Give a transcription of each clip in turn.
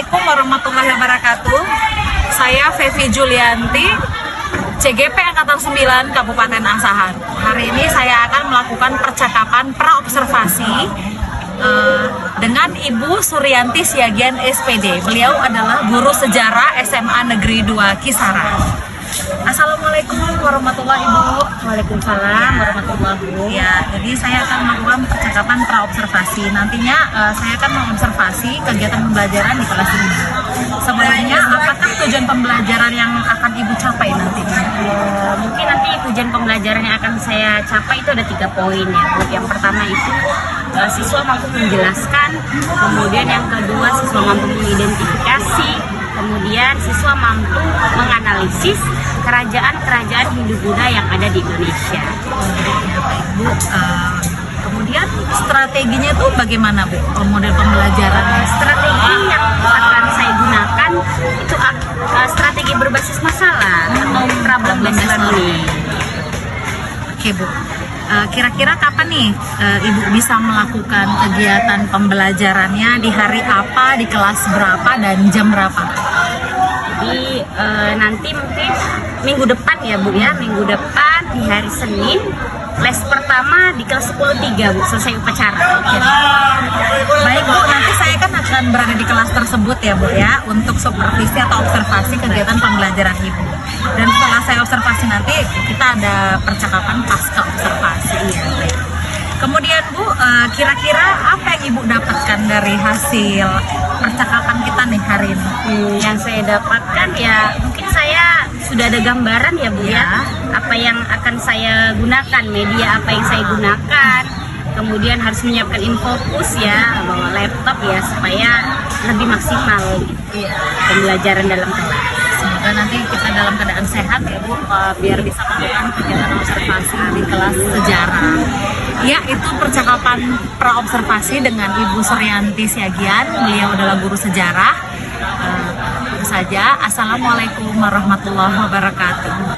Assalamualaikum warahmatullahi wabarakatuh. Saya Fevi Julianti, CGP Angkatan 9 Kabupaten Asahan. Hari ini saya akan melakukan percakapan praobservasi dengan Ibu Suryanti Siagian SPD. Beliau adalah guru sejarah SMA Negeri 2 Kisaran. Assalamualaikum warahmatullahi wabarakatuh. Waalaikumsalam warahmatullahi wabarakatuh. Ya, jadi saya akan melakukan percakapan praobservasi. Nantinya saya akan mengobservasi kegiatan pembelajaran di kelas ini. Sebelumnya, apakah tujuan pembelajaran yang akan Ibu capai nantinya? Mungkin nanti tujuan pembelajaran yang akan saya capai itu ada 3 poin ya. Yang pertama itu siswa mampu menjelaskan, kemudian yang kedua siswa mampu mengidentifikasi, kemudian siswa mampu menganalisis kerajaan-kerajaan Hindu-Buddha yang ada di Indonesia. Bu, kemudian strateginya tuh bagaimana, Bu? Model pembelajarannya? Strategi yang akan saya gunakan itu strategi berbasis masalah atau problem based learning. Oke, Bu. Kira-kira kapan nih Ibu bisa melakukan kegiatan pembelajarannya, di hari apa, di kelas berapa, dan jam berapa? Jadi nanti mungkin minggu depan ya Bu ya, minggu depan di hari Senin les pertama di kelas 10.3 Bu, selesai upacara. Baik Bu, nanti saya kan akan berada di kelas tersebut ya Bu ya, untuk supervisi atau observasi kegiatan pembelajaran Ibu. Dan setelah saya observasi nanti kita ada percakapan pasca observasi ya. Kemudian Bu, kira-kira apa yang Ibu dapatkan dari hasil percakapan kita nih hari ini? Yang saya dapatkan ya mungkin saya sudah ada gambaran ya Bu ya, apa yang akan saya gunakan, media apa yang saya gunakan, kemudian harus menyiapkan infokus ya, bawa laptop ya supaya lebih maksimal gitu, pembelajaran dalam kelas. Semoga nanti kita dalam keadaan sehat ya Bu, biar bisa melakukan kegiatan observasi di kelas sejarah. Ya, itu percakapan praobservasi dengan Ibu Suryanti Siagian. Beliau adalah guru sejarah. Itu saja. Assalamualaikum warahmatullahi wabarakatuh.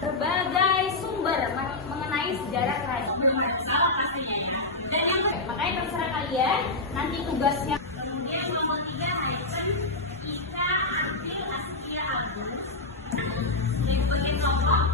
Berbagai sumber mengenai sejarah kerajaan salah pastinya ya. Dan yang makanya terserah kalian nanti tugasnya. Kemudian nomor 3 Haicen Ika Artil Askia Agus. Jadi bagian kelompok.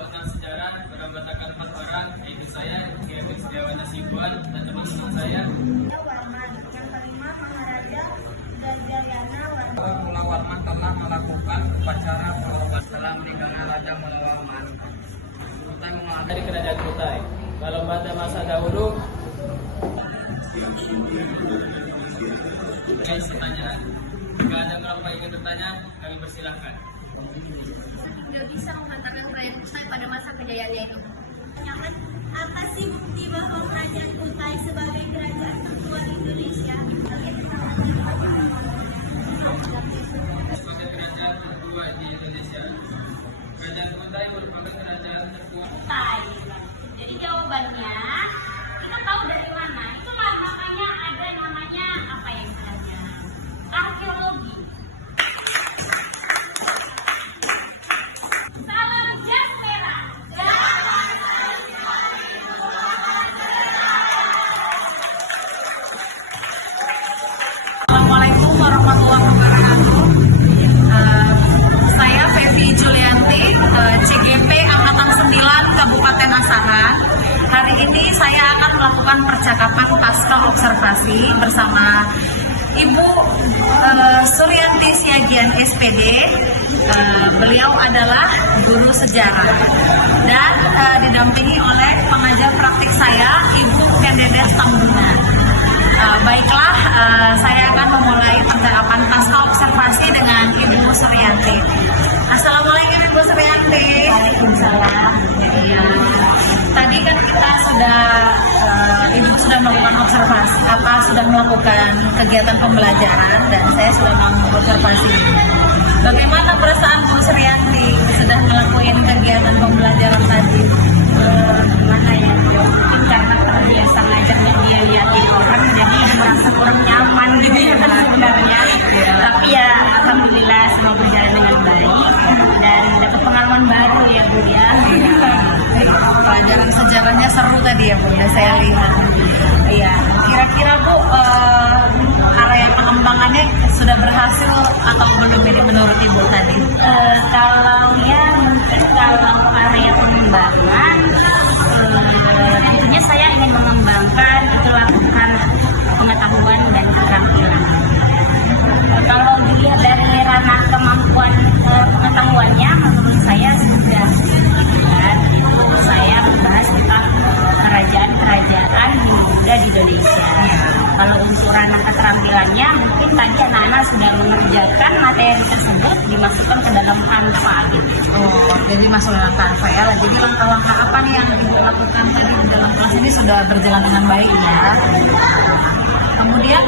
Tentang sejarah beranggotakan 4 orang, yaitu saya, Kevin Setiawan Nasibuan, dan teman-teman saya. Yang kelima Maharaja Gajayana Warman. Pulau Warman telah melakukan upacara salam tinggalnya Raja Warman. Kutai mengalami dari kerajaan Kutai. Kalau pada masa dahulu, guys, pertanyaan. Jika ada yang ingin bertanya, kami persilahkan. Tidak bisa mengatakan kerajaan Kutai pada masa kejayaannya itu. Tanyakan, apa sih bukti bahwa kerajaan Kutai sebagai kerajaan tertua di Indonesia? Sebagai kerajaan tertua di Indonesia, kerajaan Kutai merupakan kerajaan tertua. Jadi jawabannya kita tahu dari mana? Itulah makanya ada namanya apa yang istilahnya arkeologi. Salam Jaspera. Assalamualaikum warahmatullahi wabarakatuh. Saya Fevi Julianti, CGP Angkatan 9 Kabupaten Asahan. Hari ini saya akan melakukan percakapan pasca observasi bersama Ibu Suryanti Siagian SPD. Beliau adalah guru sejarah dan didampingi oleh pengajar praktik saya, Ibu Kendedes Tambungan. Baiklah, saya akan memulai percakapan pasca observasi dengan Ibu Suryanti. Assalamualaikum Ibu Suryanti. Waalaikumsalam. Ya, tadi kan kita Ibu sudah melakukan observasi, sudah melakukan kegiatan pembelajaran dan saya sudah mengobservasi. Bagaimana perasaan Bu Suryanti sudah melakukan kegiatan pembelajaran tadi? Mana ya? Mungkin karena terbiasa ngajarnya dia liatin orang, jadi merasa kurang nyaman gitu ya kan sebenarnya. Tapi ya alhamdulillah semua berjalan dengan baik dan dapat pengalaman baru ya Bu ya. Pelajaran sejarahnya seru tadi ya Bu, udah saya lihat. Iya, kira-kira Bu area pengembangannya sudah berhasil atau berbeda menurut Ibu tadi? Kalau area pengembangan, tentunya saya ingin mengembangkan melakukan pengetahuan dan keterampilan. Kalau dilihat dari ranah kemampuan pengetahuannya, menurut saya sudah dan saya membahas tentang kerajaan-kerajaan yang ada di Indonesia. Kalau untuk ranah keterampilannya, mungkin tadi anak-anak sudah mengerjakan materi tersebut dimasukkan ke dalam Canva gitu. Oh, jadi masuk dalam Canva ya. Jadi langkah-langkah apa nih yang Ibu lakukan tadi di dalam kelas ini sudah berjalan dengan baik ya. Kemudian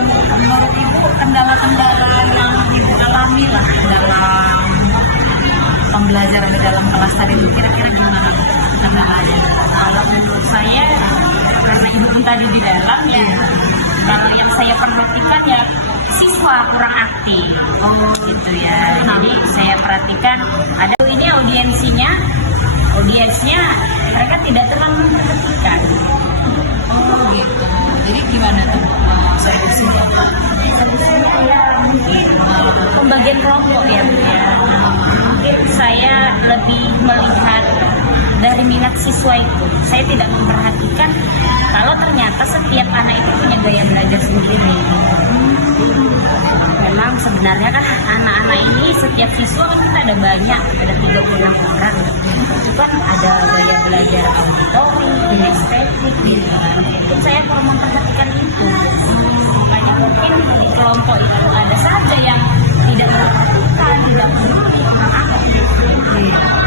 menurut Ibu kendala-kendala yang Ibu alami lah dalam pembelajaran di dalam kelas tadi itu kira-kira gimana kendalanya? Kalau menurut saya, karena ibu pun tadi di dalam ya, kalau yang saya perhatikan ya siswa kurang aktif, gitu ya. Jadi saya perhatikan ada ini audiensnya mereka tidak terlalu memperhatikan. Oh gitu. Jadi gimana tuh solusinya? Solusinya ya mungkin pembagian kelompok ya, Bu ya. Mungkin saya lebih melihat dari minat siswa itu. Saya tidak memperhatikan kalau ternyata setiap anak itu punya gaya belajar sendiri. Memang sebenarnya kan anak-anak ini setiap siswa kan kita ada banyak, ada 36 orang. Itu kan ada gaya belajar auditori, estetik, gitu. Mungkin saya kurang memperhatikan itu. Makanya mungkin di kelompok itu ada saja yang tidak memperhatikan, tidak peduli,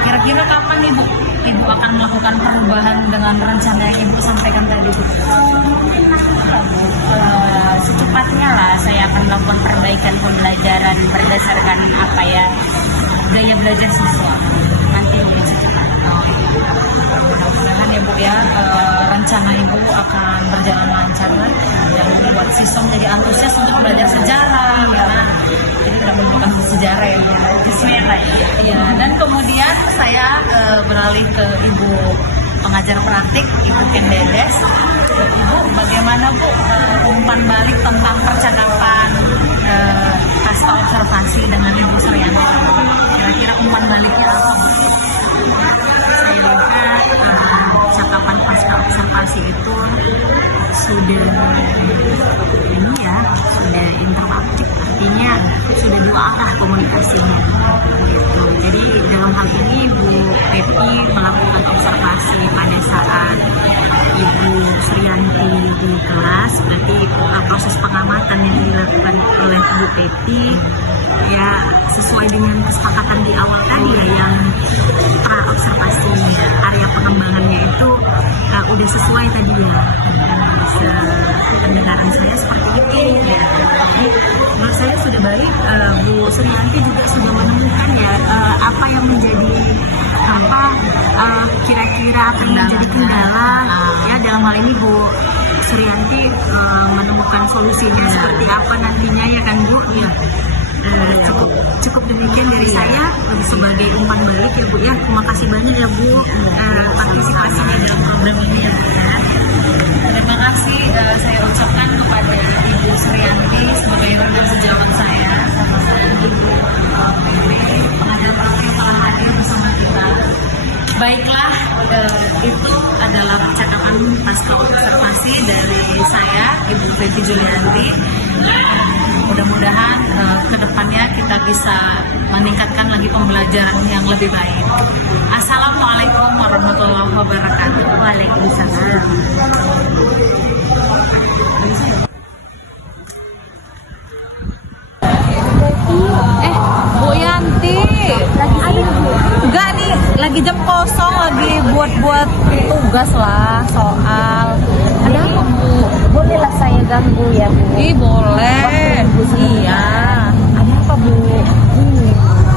Kira-kira kapan Ibu akan melakukan perubahan dengan rencana yang Ibu sampaikan tadi? Secepatnya lah saya akan melakukan perbaikan pembelajaran berdasarkan apa ya gaya belajar siswa. Nanti mungkin secepatnya. Mudah-mudahan ya Bu ya rencana Ibu akan berjalan lancar dan membuat siswa menjadi antusias untuk belajar sejarah karena ini sudah merupakan sejarah ya Bu. Ya, dan kemudian saya beralih ke Ibu pengajar praktik, Ibu Kendedes. Ibu, bagaimana Bu umpan balik tentang percakapan pasca observasi dengan Ibu Suryanti? Kira-kira umpan baliknya apa? Saya lihat percakapan pasca observasi itu sudah interaktif, artinya sudah dua arah komunikasinya gitu. Jadi dalam hal ini Bu Pepi melakukan observasi pada saat Ibu Suryanti di kelas, berarti proses pengamatan yang dilakukan oleh Bu Pepi ya sesuai dengan kesepakatan di awal tadi ya, yang pra observasi area pengembangannya itu udah sesuai tadi ya. Pendengaran saya seperti itu ya. Jadi menurut saya sudah baik. Bu Suryanti juga sudah menemukan ya apa yang menjadi kira-kira apa yang menjadi kendala ya, dalam hal ini Bu Suryanti menemukan solusinya seperti apa nantinya ya kan Bu ya. Cukup demikian dari saya sebagai umpan balik ya Bu ya. Terima kasih banyak ya Bu partisipasinya dalam program ini ya Bu ya. Terima kasih saya ucapkan kepada Ibu Suryanti sebagai rekan sejawat saya. Pengajar praktik telah hadir bersama kita. Baiklah, itu adalah percakapan pasca observasi dari saya, Ibu Fevi Julianti. Mudah-mudahan ke depannya kita bisa meningkatkan lagi pembelajaran yang lebih baik. Assalamualaikum warahmatullahi wabarakatuh. Waalaikumsalam. Bu Yanti, enggak nih, lagi jam kosong, lagi buat tugas lah, soal. Ada apa Bu? Bolehlah saya ganggu ya Bu? Ih boleh. Iya. Ada apa Bu?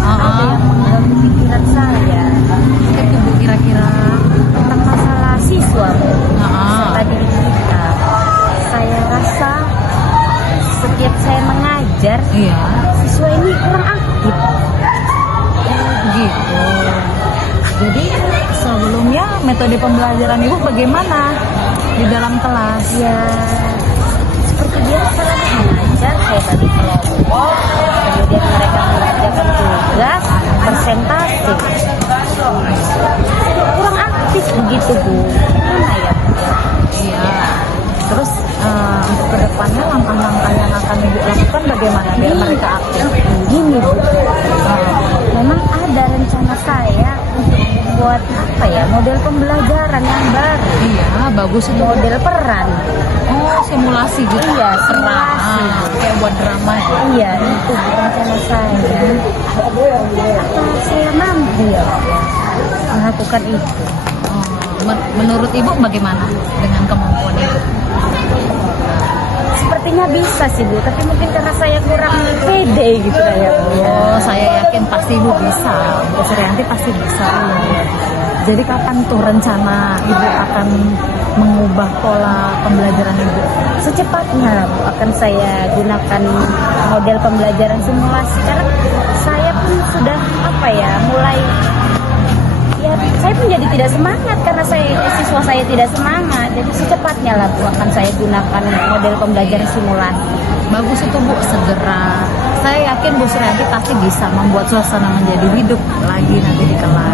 Ada yang mengganggu pikiran saya Itu Bu kira-kira. tentang masalah siswa Bu. Tadi kita, saya rasa setiap saya mengajar, Iya. siswa ini kurang aktif. Gitu. Jadi sebelumnya metode pembelajaran Ibu bagaimana di dalam kelas? Ya, seperti biasa lah mengajar, saya bagi kelompok, kemudian mereka mengerjakan tugas, presentasi. Kurang aktif begitu Bu. Gimana ya Bu? Iya. Terus untuk kedepannya langkah-langkah yang akan Ibu lakukan bagaimana biar mereka aktif? Gini Bu, memang ada rencana saya untuk membuat apa ya, model pembelajaran yang baru, Iya, bagus itu. model peran. Oh, simulasi gitu. Iya, simulasi. Kayak buat drama ya. Iya, itu rencana saya. Apa saya mampu ya melakukan itu? Menurut Ibu bagaimana dengan kemampuan Ibu? Sepertinya bisa sih Bu, tapi mungkin karena saya kurang pede gitu kayaknya. Oh, saya yakin pasti Ibu bisa. Bu Suryanti pasti bisa. Jadi kapan tuh rencana Ibu akan mengubah pola pembelajaran Ibu? Secepatnya Bu, akan saya gunakan model pembelajaran simulasi karena saya pun sudah apa ya, mulai ya saya pun jadi tidak semangat karena siswa saya tidak semangat. Jadi secepatnya lah Bu akan saya gunakan model pembelajaran simulasi. Bagus itu Bu, segera. Saya yakin Bu Suryanti pasti bisa membuat suasana menjadi hidup lagi nanti di kelas.